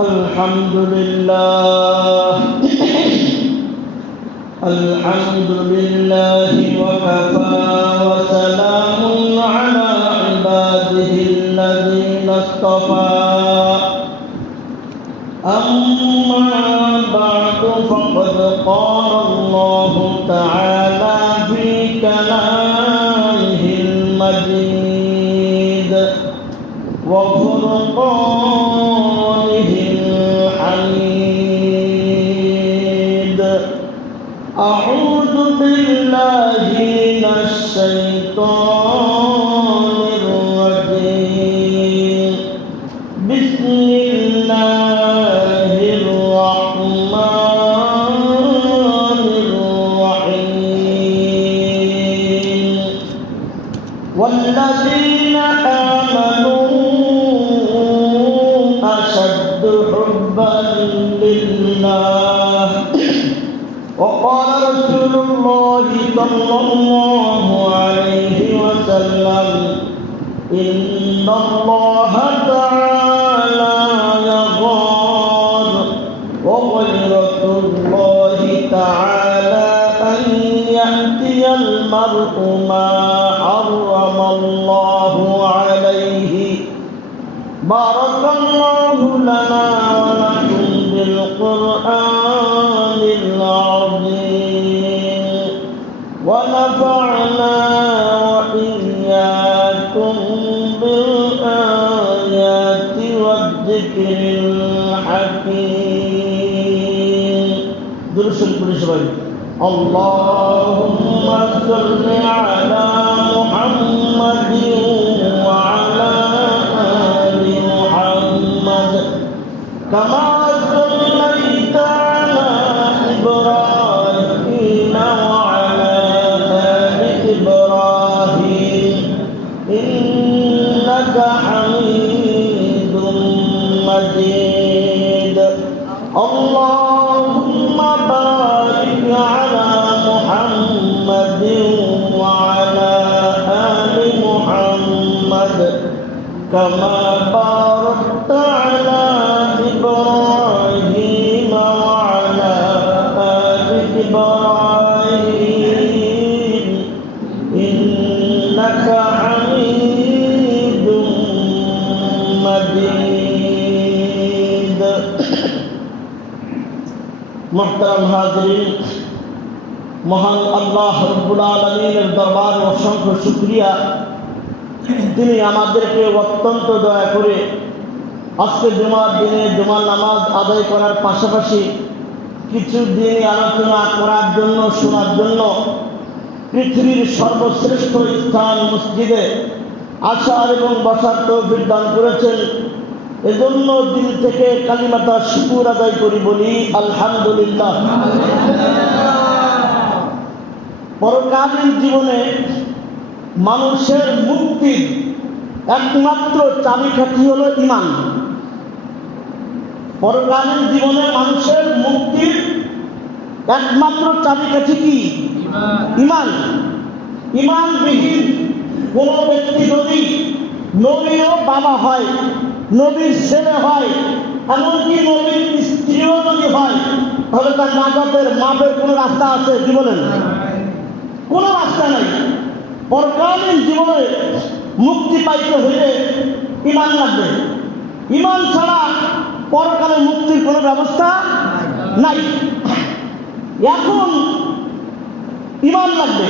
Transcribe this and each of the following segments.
الحمد لله الحمد لله وكفى وسلام على عباده الذين اصطفى أما بعد فقد قال الله تعالى في كلامه المجيد وفرقانه الحميد أعوذ بالله من الشيطان الرجيم بسم الله الرحمن الرحيم والذين آمنوا أشد حبا لله وقال رسول الله صلى الله عليه وسلم إن الله تعالى يغار وغيرة الله تعالى أن يأتي المرء ما حرم الله عليه بارك الله لنا ولكم بالقرآن العظيم ونفعنا وإياكم بالآيات والذكر الحكيم درس القرآن اللهم صل على محمد وعلى آل محمد كما صليت على إبراهيم وعلى آل إبراهيم إنك حميد مجيد اللهم بارك على محمد وعلى آل محمد كما باركت على إبراهيم وعلى آل إبراهيم إنك حميد مجيد محترم حاضرین মহান আল্লাহ রব্বুল আলামিনের দরবারে অসংখ্য শুকরিয়া তিনি আমাদেরকে অত্যন্ত দয়া করে আজকে জুমার দিনে জুমার নামাজ আদায় করার পাশাপাশি কিছু দিন আলোচনা করার জন্য শোনার জন্য পৃথিবীর সর্বশ্রেষ্ঠ স্থান মসজিদে আসার এবং বসার তৌফিক দান করেছেন। এজন্য দিল থেকে কালিমাটা শুকর আদায় করি, বলি আলহামদুলিল্লাহ। পরকালীন জীবনে মানুষের মুক্তির একমাত্র চাবিকাঠি হলো ঈমান। পরকালীন জীবনে মানুষের মুক্তির একমাত্র চাবিকাঠি কি? ঈমান। ঈমানবিহীন কোন ব্যক্তি যদি নবীও বাবা হয়, নবীর ছেলে হয়, এমনকি নবীর স্ত্রীও যদি হয়, তাহলে তার নাজাতের মাপের কোনো রাস্তা আছে? কি বলেন? কোনো রাস্তা নাই। পরকালীন জীবনে মুক্তি পাইতে হইলে ঈমান লাগবে। ঈমান ছাড়া পরকালে মুক্তির কোনো ব্যবস্থা নাই। এখন ঈমান লাগবে।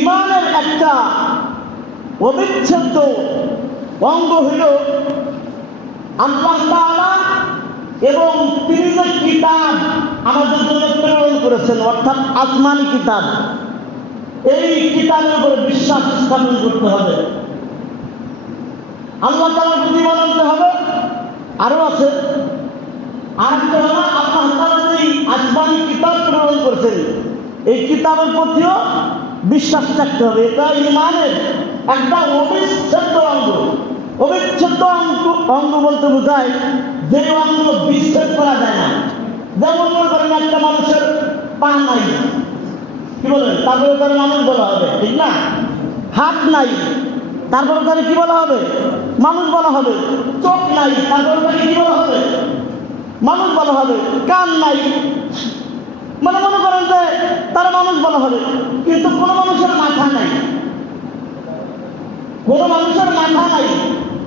ঈমানের একটা অবিচ্ছেদ্য অঙ্গ হইল আল্লাহ তাআলা এবং তিনি যে কিতাব আমাদের জন্য প্রেরণ করেছেন, অর্থাৎ আসমানি কিতাব, এই কিতাবের উপরে বিশ্বাস স্থাপন করতে হবে। আল্লাহ তাআলার প্রতি ঈমান আনতে হবে। আরো আছে আরেকটা হলো আল্লাহ তাআলা যে আসমানি কিতাব প্রেরণ করেছেন, এই কিতাবের প্রতিও বিশ্বাস রাখতে হবে। এটা ঈমানের একটা অবিচ্ছেদ্য অঙ্গ। অবিচ্ছেদ্য অঙ্গ বলতে বোঝায় যে অঙ্গ বিচ্ছেদ করা যায় না। যেমন মনে করেন একটা মানুষের পা নাই, কি বলেন, তারপরে তার মানুষ বলা হবে, ঠিক না? হাত নাই, তারপরে তাহলে কি বলা হবে? মানুষ বলা হবে। চোখ নাই, তারপর তাকে কি বলা হবে? মানুষ বলা হবে। কান নাই, মানে মনে করেন যে তারা মানুষ বলা হবে। কিন্তু কোনো মানুষের মাথা নাই, কোনো মানুষের মাথা নাই,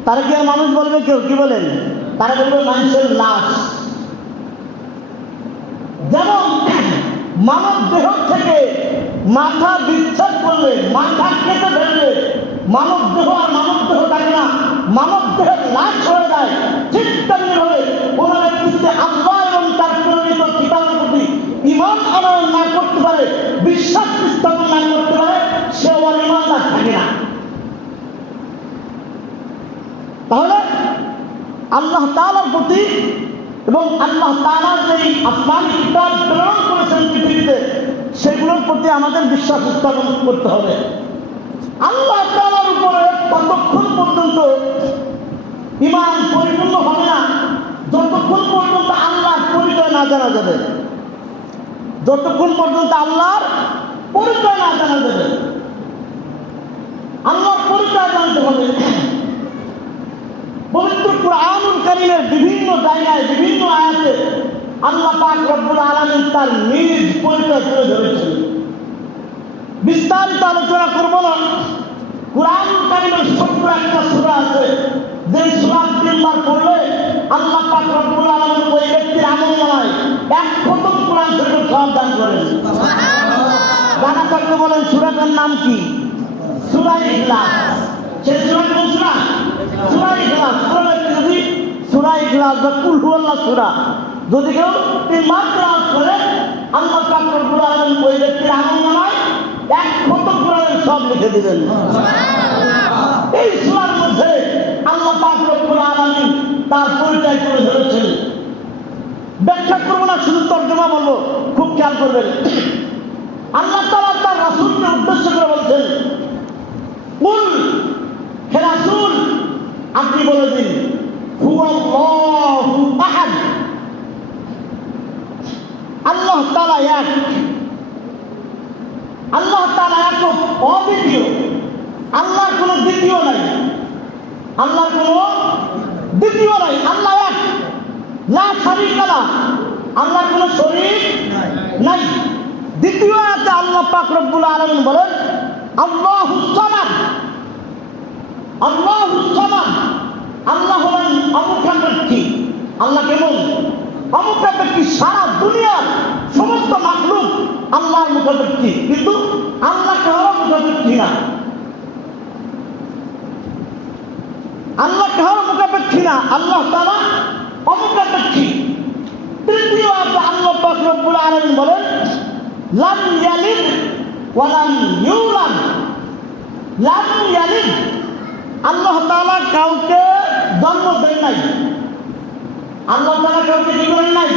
তারা কি আর মানুষ বলবে? কেউ কি বলেন? তারা বলবে মানুষের লাশ। যেমন মানব দেহ থেকে মাথা বিচ্ছেদ করলে, মাথা কেটে ফেললে মানব দেহ আর মানব দেহ থাকে না, মানব দেহের লাশ হয়ে যায়। ঠিক তেমনি ভাবে কোন ব্যক্তি যদি আল্লাহ এবং তার প্রেরিত কিতাবের প্রতি ঈমান আনয়ন না করতে পারে, বিশ্বাস স্থাপন না করতে পারে, সে আর ঈমানদার থাকে না। তাহলে আল্লাহ তাআলার প্রতি এবং আল্লাহ তাআলা যে আসমানী কিতাব প্রেরণ করেছেন পৃথিবীতে, সেগুলোর প্রতি আমাদের বিশ্বাস স্থাপন করতে হবে। আল্লাহ তাআলার উপরে ততক্ষণ পর্যন্ত ঈমান পরিপূর্ণ হবে না যতক্ষণ পর্যন্ত আল্লাহর পরিচয় না জানা যাবে, যতক্ষণ পর্যন্ত আল্লাহর পরিচয় না জানা যাবে। আল্লাহর পরিচয় জানতে হবে। পবিত্র কুরআনুল কারীমের বিভিন্ন জায়গায় বিভিন্ন আয়াতে আল্লাহ পাক রব্বুল আলামিন তার নিজ পরিচয় তুলে ধরেছেন। বিস্তারিত আলোচনা করব না। কুরআনুল কারীমের ছোট্ট একটা সূরা আছে, যে সূরা তিনবার পড়লে আল্লাহ পাক রব্বুল আলামিন ওই ব্যক্তির আমলনামায় এক খতম কোরআন শরীফের সওয়াব দান করেন। জানা থাকলে বলেন সূরাটার নাম কি? সূরা ইখলাস। সেই সূরা কোন সূরা? সূরা ইখলাস। যদি সূরা ইখলাস বা কুল হুয়াল্লাহ সূরা যদি কেউ তিনবার তেলাওয়াত করে, আল্লাহ পাক রব্বুল আলামিন ওই ব্যক্তির আমলনামায় এক খতম কোরআনের সব লিখে দিবেন। এই সূরার মধ্যে আল্লাহ পাক রব্বুল আলামিন তার পরিচয় তুলে ধরেছেন। ব্যাখ্যা করবো না, শুধু তর্জমা বলবো, খুব খেয়াল করবেন। আল্লাহ তাআলা তার রাসূলকে উদ্দেশ্য করে বলছেন, কুল, হে রাসূল আপনি বলে দিন, হুয়াল্লাহু আহাদ, আল্লাহ তাআলা এক, আল্লাহ তাআলা এক, অদ্বিতীয়, আল্লাহর কোনো দ্বিতীয় নাই, আল্লাহর কোনো দ্বিতীয় নাই, আল্লাহ এক, লা শারীকা লাহ, আল্লাহর কোনো শরীক নাই। দ্বিতীয় আয়াতে আল্লাহ পাক রব্বুল আলামিন বলেন, আল্লাহুস সামাদ, আল্লাহুস সামাদ, আল্লাহ হলেন অমুখাপেক্ষী। আল্লাহ কেমন? অমুখাপেক্ষী। সারা দুনিয়ার সমস্ত মাখলুক আল্লাহর মুখাপেক্ষী, কিন্তু আল্লাহ কারো মুখাপেক্ষী না, আল্লাহ কারো মুখাপেক্ষী না, আল্লাহ তাআলা অমুখাপেক্ষী। তৃতীয় আয়াতে আল্লাহ পাক রব্বুল আলামিন বলেন, লাম ইয়ালিদ ওয়া লাম ইউলাদ, লাম ইয়ালিদ, আল্লাহ তাআলা কাউকে জন্ম দেন নাই, আল্লাহ তাআলা কাউকে কি করেন নাই?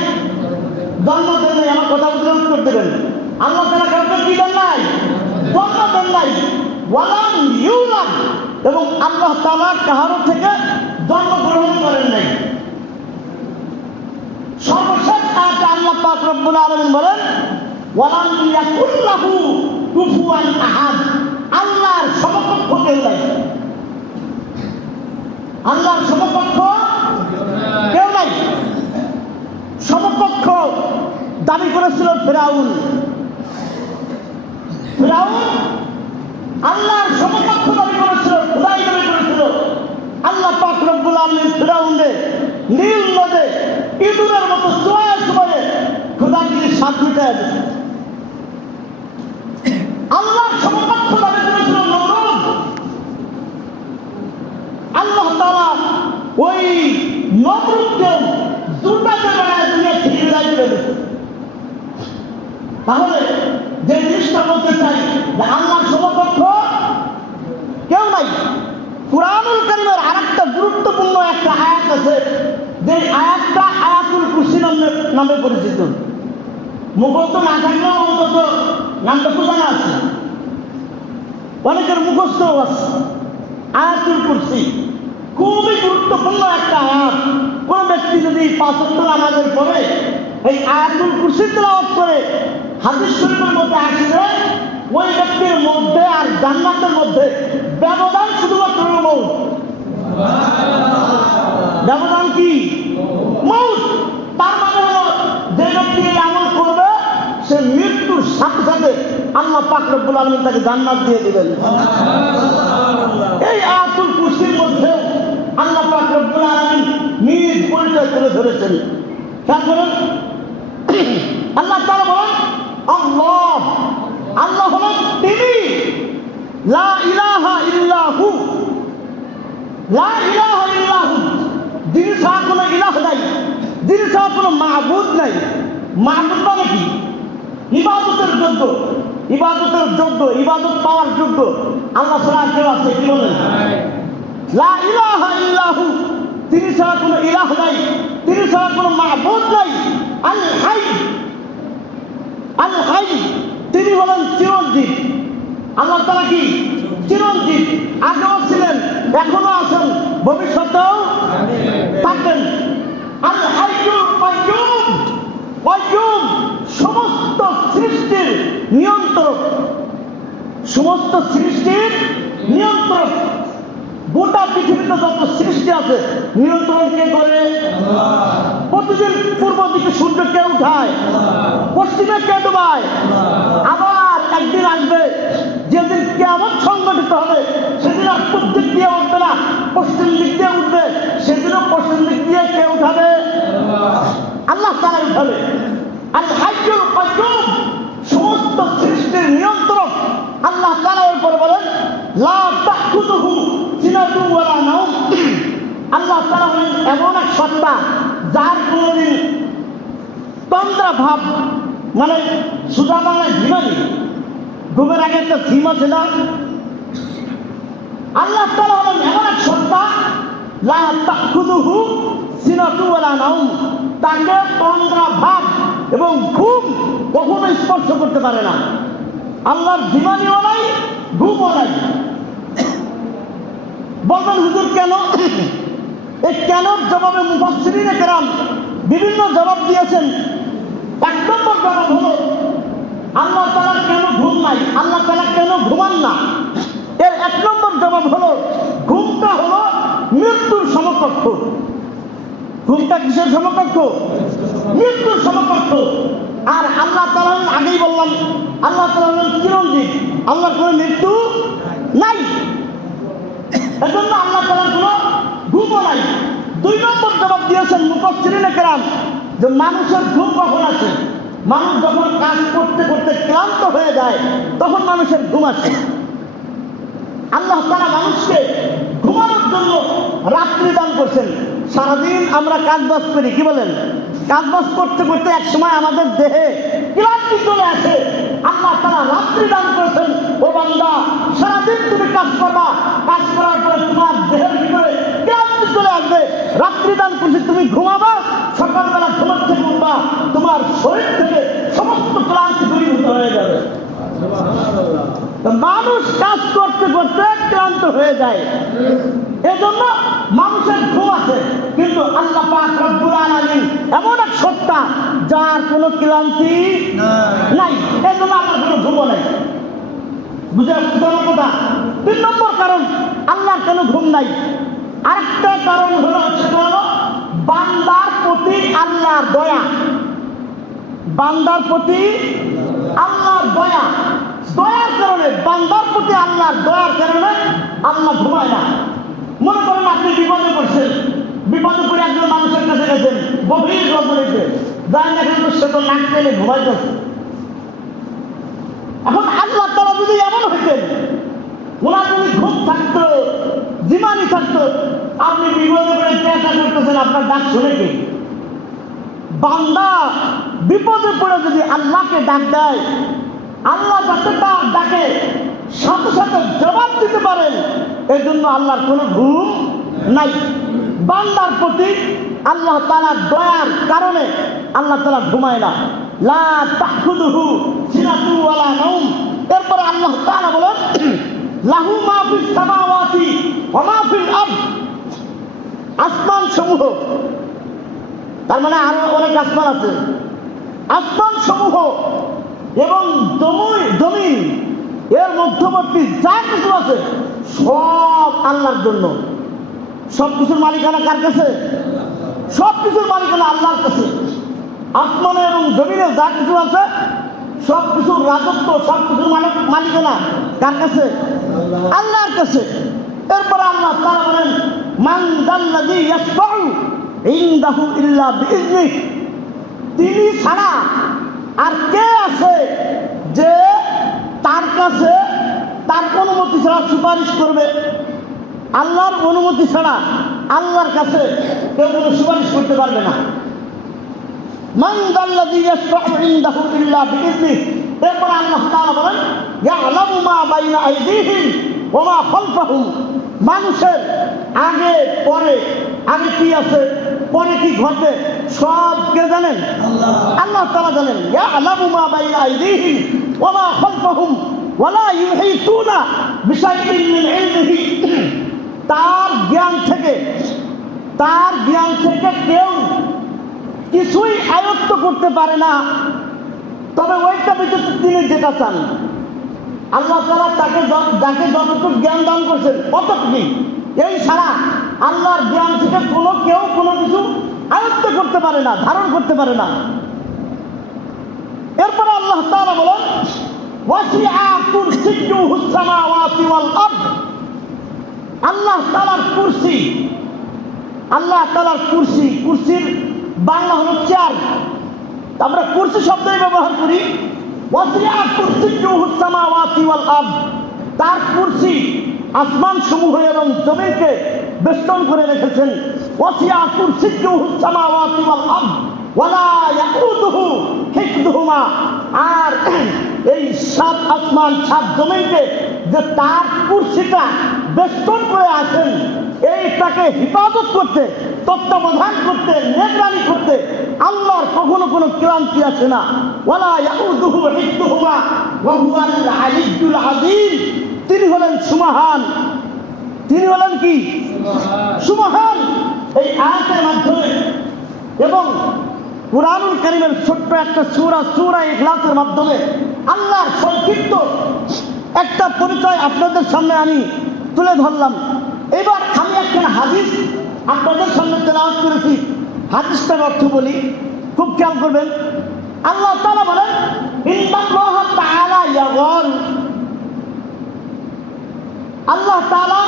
জন্ম দেন নাই। আমার কথা বুঝে উত্তর দেবেন। আল্লাহ তাআলা কাউকে কি দেন নাই? জন্ম দেন নাই। ওয়া লাম ইউলাদ, এবং আল্লাহ তাআলা কারো থেকে জন্মগ্রহণ করেন নাই। সর্বশেষ আয়াতে আল্লাহ পাক রব্বুল আলামিন বলেন, ওয়া লাম ইয়াকুল লাহু কুফুয়ান আহাদ, আল্লাহর সমকক্ষ কেউ নাই, আল্লাহর সমকক্ষ কেউ নাই। সমকক্ষ দাবি করেছিল ফিরআউন। ফিরআউন আল্লাহর সমকক্ষ দাবি করেছিল, খোদাই দাবি করেছিল। আল্লাহ পাক রব্বুল আলামিন ফিরআউনকে নীল নদে ইঁদুরের মতো চুয়ায় চুয়ায়ে খোদাগিরির স্বাদ মিটায় দিয়েছে। আল্লাহর সমকক্ষ দাবি করেছিল নমরুদ। আল্লাহ তাআলা ওই নমরুদকে জুতাতে বানায় দুনিয়া থেকে বিদায় করে দিয়েছে। তাহলে যে জিনিসটা বলতে চাই যে আল্লাহর সমকক্ষ কেউ নাই। কুরআনুল কারীমের আরেকটা গুরুত্বপূর্ণ একটা আয়াত আছে, যে আয়াতটা আয়াতুল কুরসি নামে পরিচিত। মুখস্থ না থাকলেও অন্তত নামটা জানা আছে, অনেকের মুখস্থও আছে। আয়াতুল কুরসি খুবই গুরুত্বপূর্ণ একটা আয়াত। কোন ব্যক্তি যদি ৫ ওয়াক্ত নামাজের পরে এই আয়াতুল কুরসি তেলাওয়াত করে, হাদিস শরীফের মধ্যে আসছে ওই ব্যক্তির মধ্যে আর জান্নাতের মধ্যে ব্যবধান শুধুমাত্র মৌত। ব্যবধান কি? মউত। তার মানে হলো যে ব্যক্তি এই আমল করবে সে মৃত্যুর সাথে সাথে আল্লাহ পাক রব্বুল আলামিন তাকে জান্নাত দিয়ে দিবেন। এই আয়াতুল কুরসির মধ্যে আল্লাহ পাক রব্বুল আলামিন নিজ পরিচয় তুলে ধরেছেন। খেয়াল করুন, আল্লাহ তাআলা বলেন আল্লাহ, আল্লাহ হলেন তিনি, লা ইলাহা ইল্লাহু, লা ইলাহা ইল্লাহু, যিনি ছাড়া কোনো ইলাহ নাই, যিনি ছাড়া কোনো মাহবুদ নাই। মাহবুদ মানে কি? ইবাদতের যোগ্য, ইবাদতের যোগ্য, ইবাদত পাওয়ার যোগ্য আল্লাহ ছাড়া কেউ আছে? কি বলেন? লা ইলাহা ইল্লাহু, তিনি ছাড়া কোনো ইলাহ নাই, তিনি ছাড়া কোনো মাহবুদ নাই। আল হাই, আল হাই, তিনি হলেন চিরঞ্জীব। আল্লাহ তাআলা কি? চিরঞ্জীব। আগেও ছিলেন, এখনো আছেন, ভবিষ্যতেও থাকবেন। আল হাইয়ুল কাইয়্যুম, কাইয়্যুম, সমস্ত সৃষ্টির নিয়ন্ত্রক, সমস্ত সৃষ্টির নিয়ন্ত্রক। গোটা পৃথিবীতে যত সৃষ্টি আছে নিয়ন্ত্রণ কে করে? প্রতিদিন পূর্ব দিকে সূর্য কে উঠায়, পশ্চিমে কে ডুবায়। আবার একদিন আসবে যেদিন কিয়ামত সংগঠিত হবে, সেদিন আর পূর্ব দিক দিয়ে উঠবে না, পশ্চিম দিক দিয়ে উঠবে। সেদিনও পশ্চিম দিক দিয়ে কে উঠাবে? আল্লাহ তাআলা উঠাবে। আল হাইয়ুল কাইয়্যুম, সমস্ত সৃষ্টির নিয়ন্ত্রক আল্লাহ তাআলা। এরপরে বলেন লা তাখুযুহু সিনাতুন ওয়ালা নাওম, আল্লাহ তাআলা হলেন এমন এক সত্তা যার কোনদিন তন্দ্রা ভাব, মানে সুজা বাংলায় ঝিমানি, ঘুমের আগে একটা ঝিম আছে না? আল্লাহ তাআলা হলেন এমন এক সত্তা লা তাখুযুহু সিনাতুন ওয়ালা নাওম, তাকে তন্দ্রা ভাব এবং ঘুম কখনো স্পর্শ করতে পারে না। আল্লাহর ঝিমানিও নাই, ঘুমও নাই। বলবেন হুজুর কেন? এই কেনর জবাবে মুফাসসিরিনে কেরাম বিভিন্ন জবাব দিয়েছেন। এক নম্বর জবাব হলো আল্লাহ তাআলার কেন ঘুম নাই, আল্লাহ তাআলা কেন ঘুমান না। এর এক নম্বর জবাব হলো ঘুমটা হলো মৃত্যুর সমকক্ষ। ঘুমটা কিসের সমকক্ষ? মৃত্যুর সমকক্ষ। আর আল্লাহ তাআলা, আগেই বললাম, আল্লাহ তাআলা হলেন চিরঞ্জীব, আল্লাহর কোনো মৃত্যু নাই, এজন্য আল্লাহ তাআলার কোনো ঘুমও নাই। দুই নম্বর জবাব দিয়েছেন মুফাসসিরিনে কেরাম যে মানুষের ঘুম কখন আসে? মানুষ যখন কাজ করতে করতে ক্লান্ত হয়ে যায় তখন মানুষের ঘুম আসে। আল্লাহ তাআলা মানুষকে ঘুমানোর জন্য রাত্রি দান করছেন। সারাদিন আমরা কাজবাজ করি, কি বলেন? কাজবাজ করতে করতে এক সময় আমাদের দেহে ক্লান্তি চলে আসে। আল্লাহ তাআলা রাত্রি দান করেছেন, ও বান্দা সারাদিন তুমি কাজ করবা, কাজ করার পরে তোমার দেহের ভিতরে ক্লান্তি চলে আসবে, রাত্রি দান করছি, তুমি ঘুমাবা, সকালবেলা ঘুমার থেকে উঠবা, তোমার শরীর থেকে সমস্ত ক্লান্তি দূরীভূত হয়ে যাবে। মানুষ কাজ করতে করতে ক্লান্ত হয়ে যায়, এজন্য মানুষের ঘুম আছে। কিন্তু আল্লাহ পাক রব্বুল আলামিন এমন এক সত্তা যার কোনো ক্লান্তি নাই, এজন্য আমার কোনো ঘুমও নেই। বুঝে আসছে কথা? তিন নম্বর কারণ আল্লাহর কেন ঘুম নাই, আরেকটা কারণ হলো বান্দার প্রতি আল্লাহর দয়া। বান্দার প্রতি আল্লাহর দয়া, দয়ার কারণে, বান্দার প্রতি আল্লাহর দয়ার কারণে আল্লাহ ঘুমায় না। মনে করেন আপনি বিপদে পড়ছেন, বিপদে পড়ে একজন মানুষের কাছে গেছেন, গভীর রজনীতে যান, দেখেন তো সে তো নাক টেনে ঘুমাইতেছে। এখন আল্লাহ তাআলা যদি এমন হইতেন, ওনার যদি ঘুম থাকতো, জীবনী থাকতো, আপনি বিপদে পড়ে চেষ্টা করতেছেন, আপনার ডাক শুনে কে? বান্দা বিপদে পড়ে যদি আল্লাহকে ডাক দেয়, আল্লাহ যাতে তার ডাকে সাথে সাথে জবাব দিতে পারেন, এই জন্য আল্লাহর কোনো ঘুম নাই। বান্দার প্রতি আল্লাহ তাআলার দয়ার কারণে আল্লাহ তাআলা ঘুমায় না। লা তাখুযুহু সিনাতুন ওয়ালা নাওম। এরপরে আল্লাহ তাআলা বলেন লাহু মা ফিস সামাওয়াতি ওয়া মা ফিল আরদ। আসমান সমূহ, তার মানে আরো অনেক আসমান আছে, আসমান সমূহ এবং জমিন এর মধ্যবর্তী যা কিছু আছে সব আল্লাহর জন্য, সব কিছুর মালিকানা কার কাছে? সব কিছুর মালিকানা আল্লাহর কাছে। আসমানে এবং জমিনে যা কিছু আছে সব কিছুর রাজত্ব, সব কিছুর মালিকানা কার কাছে? আল্লাহর কাছে। এরপরে আল্লাহ তাআলা বলেন, মান যাল্লাযী ইয়াশফাউ ইনদাহু ইল্লা বিইজনিহি, তিনি ছাড়া আর কে আছে যে তার কাছে তার অনুমতি ছাড়া সুপারিশ করবে? আল্লাহর অনুমতি ছাড়া আল্লাহর কাছে কেউ কোনো সুপারিশ করতে পারবে না। মান যাল্লাযী ইয়াশফাউ ইনদাহু ইল্লা বিইজনিহি। এরপর আল্লাহ তাআলা বলেন, ইয়ালামু মা বাইনা আইদিহিম ওয়া মা খালফাহুম, মানুষের আগে পরে, আগে কি আছে পরে কি ঘটবে সব কে জানেন? আল্লাহ তাআলা জানেন। ইয়ালামু মা বাইনা আইদিহিম ওয়া মা খালফাহুম ওয়া লা ইউহিতুনা বিশাইইন মিন ইলমিহি, তার জ্ঞান থেকে কেউ কিছুই আয়ত্ত করতে পারে না, তবে ওইটা ভিতরে তিনি যেটা চান। আল্লাহ তাআলা যাকে যতটুকু জ্ঞান দান করছেন অতটুকুই, এই ছাড়া আল্লাহর জ্ঞান থেকে কেউ কোনো কিছু আয়ত্ত করতে পারে না, ধারণ করতে পারে না। এরপরে আল্লাহ তাআলা বলেন, ওয়াসিআ কুরসিয়্যুহুস সামাওয়াতি ওয়াল আরদ, আল্লাহ তাআলার কুরসি, আল্লাহ তাআলার কুরসি, কুরসির বাংলা হলো চেয়ার, আমরা কুরসি শব্দই ব্যবহার করি। ওয়াসিআ কুরসিয়্যুহুস সামাওয়াতি ওয়াল আরদ, তার কুরসি আসমান সমূহ এবং জমিনকে বেষ্টন করে রেখেছেন। ওয়াসিআ কুরসিয়্যুহুস সামাওয়াতি ওয়াল আরদ ওয়া লা ইয়াউদুহু হিফযুহুমা, আর এই সাত আসমান সাত জমিনকে যে তার কুরসিটা বেষ্টন করে আছেন, এইটাকে হিফাজত করতে, তত্ত্বাবধান করতে, নিগরানি করতে আল্লাহর কখনো কোনো ক্লান্তি আছে না। ওয়ালা ইয়াউদুহু হিফযুহুমা ওয়া হুয়াল আলিয়্যুল আযীম, তিনি হলেন সুমহান, তিনি হলেন কি? সুমহান। এই আয়াতের মাধ্যমে এবং কুরআনুল কারীমের ছোট্ট একটা সূরা ইখলাসের মাধ্যমে আল্লাহর সংক্ষিপ্ত একটা পরিচয় আপনাদের সামনে আমি তুলে ধরলাম। এবার আমি একটা হাদিস আপনাদের সামনে তেলাওয়াত করেছি, হাদিসটার অর্থ বলি, খুব খেয়াল করবেন। আল্লাহ তাআলা বলেন, ইন্নাল্লাহ তাআলা ইয়াগল, আল্লাহ তাআলা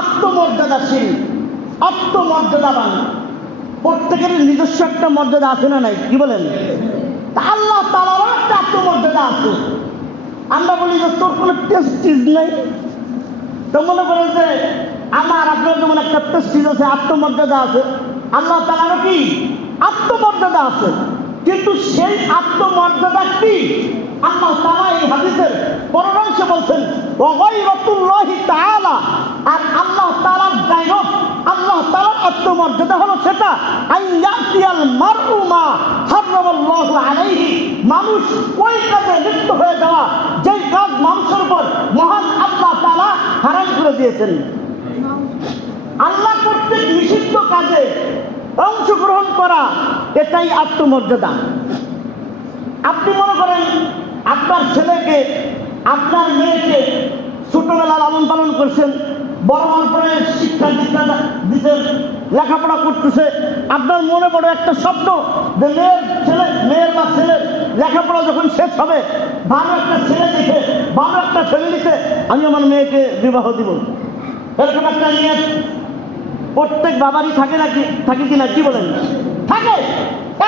আত্মমর্যাদাশীল, আত্মমর্যাদাবান। প্রত্যেকের নিজস্ব একটা মর্যাদা আছে না নাই? কি বলেন? আল্লাহ তাআলারও একটা আত্মমর্যাদা আছে। আমরা বলি যে তোর কোনো প্রেস্টিজ নাই, তো মনে করেন যে আমার আপনার যেমন একটা প্রেস্টিজ আছে, আত্মমর্যাদা আছে, আল্লাহ তাআলারও কি আত্মমর্যাদা আছে। কিন্তু সেই আত্মমর্যাদা কি? আল্লাহ তাআলা এই হাদিসের পরমাংশে বলছেন, ওয়াগাইরাতুল্লাহি তাআলা, আর আল্লাহ তাআলার গায়রত, আল্লাহ তাআলার আত্মমর্যাদা হলো সেটা আইয়াতিয়াল মারউ মা হারামাল্লাহু আলাইহি, মানুষ ওই কাজে লিপ্ত হয়ে যাওয়া যেই কাজ মানুষের উপর মহান আল্লাহ তাআলা হারাম করে দিয়েছেন। আল্লাহ কর্তৃক নিষিদ্ধ কাজে অংশগ্রহণ করা, এটাই আত্মমর্যাদা। আপনি মনে করেন আপনার ছেলেকে, আপনার মেয়েকে ছোটবেলা লালন পালন করছেন, বড় হওয়ার পরে শিক্ষা দীক্ষা দিচ্ছেন, লেখাপড়া করতেছে, আপনার মনে পড়ে একটা স্বপ্ন যে মেয়ের বা ছেলের লেখাপড়া যখন শেষ হবে, ভালো একটা ছেলে দেখে, ভালো একটা ফ্যামিলিতে আমি আমার মেয়েকে বিবাহ দিব, এরকম একটা নিয়ে প্রত্যেক বাবারই থাকে নাকি, থাকে কিনা? কি বলেন? থাকে।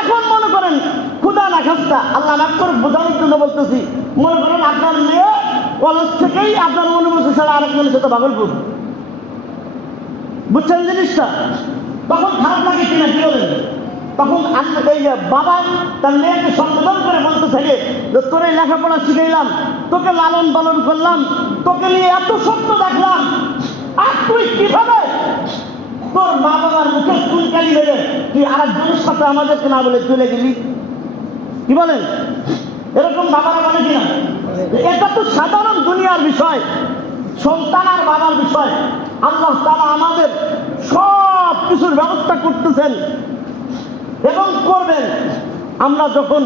এখন মনে করেন খুদা না খাস্তা, আল্লাহ না করে বোঝানোর জন্য বলতেছি, মনে করেন আপনার মেয়ে কলেজ থেকেই আপনার অনুমতি ছাড়া আরেকজনের সাথে ভাগলপুর, বুঝছেন জিনিসটা? তখন খারাপ লাগে কিনা? কি বলেন? তখন এই বাবা তার মেয়েকে সম্বোধন করে বলতে থাকে, তোরে লেখাপড়া শিখাইলাম, তোকে লালন পালন করলাম, তোকে নিয়ে এত স্বপ্ন দেখলাম, আর তুই কিভাবে তোর মা বাবার মুখে চুলকালি মেরে তুই আরেকজনের সাথে আমাদেরকে না বলে চলে গেলি? কি বলেন? এরকম বাবারা বলে কিনা? এটা তো সাধারণ দুনিয়ার বিষয়, সন্তান আর বাবার বিষয়। আল্লাহ তাআলা আমাদের সব কিছুর ব্যবস্থা করতেছেন এবং করবেন। আমরা যখন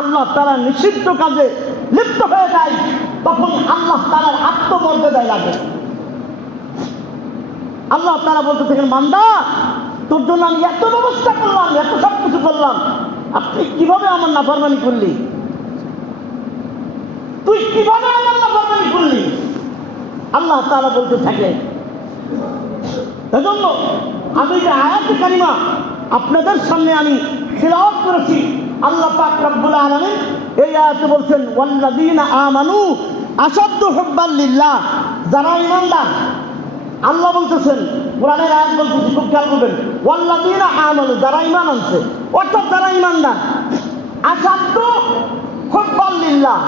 আল্লাহ তাআলার নিষিদ্ধ কাজে লিপ্ত হয়ে যাই, তখন আল্লাহ তাআলার আত্মমর্যাদায় লাগে। আল্লাহ তাআলা বলতে থাকেন, বান্দা তোর জন্য আমি এত ব্যবস্থা করলাম, এত সব কিছু করলাম, আপনি কিভাবে আমার নাফরমানি করলি? তুই কিভাবে আমার নাফরমানি করলি? আল্লাহ তাআলা বলতে থাকে। এজন্য আমি যে আয়াতে কারিমা আপনাদের সামনে আমি তিলাওয়াত করেছি, আল্লাহ পাক রব্বুল আলামিন এই আয়াতে বলছেন, ওয়াল্লাযীনা আমানু আশাদ্দু হুব্বান লিল্লাহ, যারা ঈমানদার। আল্লাহ বলতেছেন, কোরআনের আয়াত বলতেছি, খুব খেয়াল করবেন, ওয়াল্লাযীনা আমানু, যারা ঈমান আনছে, অর্থাৎ যারা ঈমানদার। আশাদ্দু হুব্বান লিল্লাহ,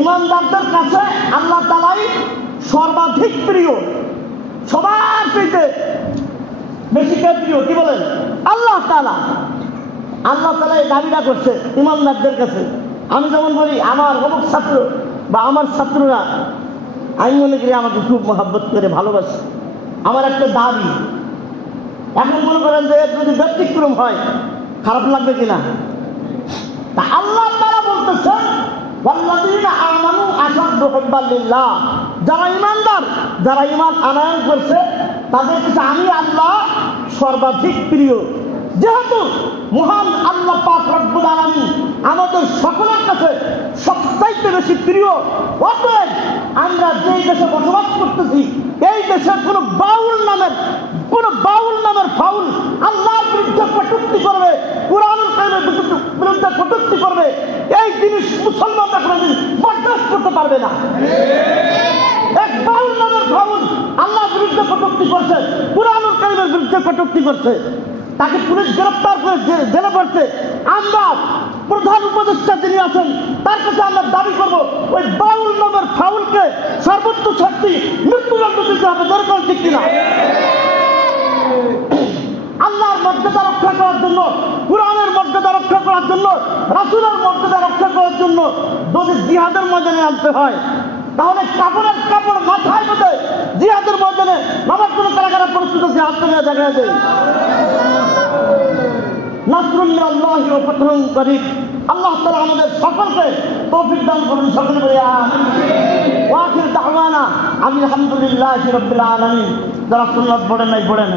ঈমানদারদের কাছে আল্লাহ তাআলাই সর্বাধিক প্রিয়, সবার চাইতে বেশি কে প্রিয়? কি বলেন? আল্লাহ তাআলা। আল্লাহ তাআলা এই দাবিটা করছে ঈমানদারদের কাছে। আমি যেমন বলি, আমার অমুক ছাত্র বা আমার ছাত্ররা, আমি মনে করি আমাকে খুব মহব্বত করে ভালোবাসে, আমার একটা দাবি। এখন মনে করেন যে যদি ব্যতিক্রম হয় খারাপ লাগবে কিনা? তা আল্লাহ তাআলা বলতেছেন, ওয়াল্লাযীনা আমানু আশাদ্দু হুব্বান লিল্লাহ, যারা ঈমানদার, যারা ঈমান আনয়ন করছে, তাদের কাছে আমি আল্লাহ সর্বাধিক প্রিয়। যেহেতু মহান আল্লাহ পাক রব্বুল আলামিন আমাদের সকলের কাছে সবচাইতে বেশি প্রিয়, অতএব আমরা যেই দেশে বসবাস করতেছি, এই দেশের কোনো বাউল নামের ফাউল আল্লাহর বিরুদ্ধে কটূক্তি করবে, কুরআনুল কারীমের বিরুদ্ধে কটূক্তি করবে, এই জিনিস মুসলমানরা কোনোদিন বরদাস্ত করতে পারবে না। এক বাউল নামের ফাউল আল্লাহর বিরুদ্ধে কটূক্তি করছে, কুরআনুল কারীমের বিরুদ্ধে কটূক্তি করছে, তাকে পুলিশ গ্রেফতার করে জেলে পড়ছে। আমরা প্রধান উপদেষ্টা যিনি আছেন, তার কাছে আমরা দাবি করব, ওই বাউল নামের ফাউলকে সর্বোচ্চ শাস্তি মৃত্যুদণ্ড দিতে হবে। দরকার ঠিক কিনা? আল্লাহর মর্যাদা রক্ষা করার জন্য, কুরআনের মর্যাদা রক্ষা করার জন্য, রাসূলের মর্যাদা রক্ষা করার জন্য যদি জিহাদের ময়দানে নামতে হয়, তাহলে কাপড়ের কাপড় মাথায় বেঁধে জিহাদের ময়দানে নামার জন্য কারা কারা প্রস্তুত আছে? হাত তুলে দেখা যায়। নাসরুন মিনাল্লাহি ওয়া ফাতহুন করিব। আল্লাহ তাআলা আমাদের সকলকে তৌফিক দান করুন। সকলে বলি আমিন। ওয়া আখির দাওয়ানা আলহামদুলিল্লাহি রাব্বিল আলামিন। যারা সুন্নাত পড়েন নাই পড়েন।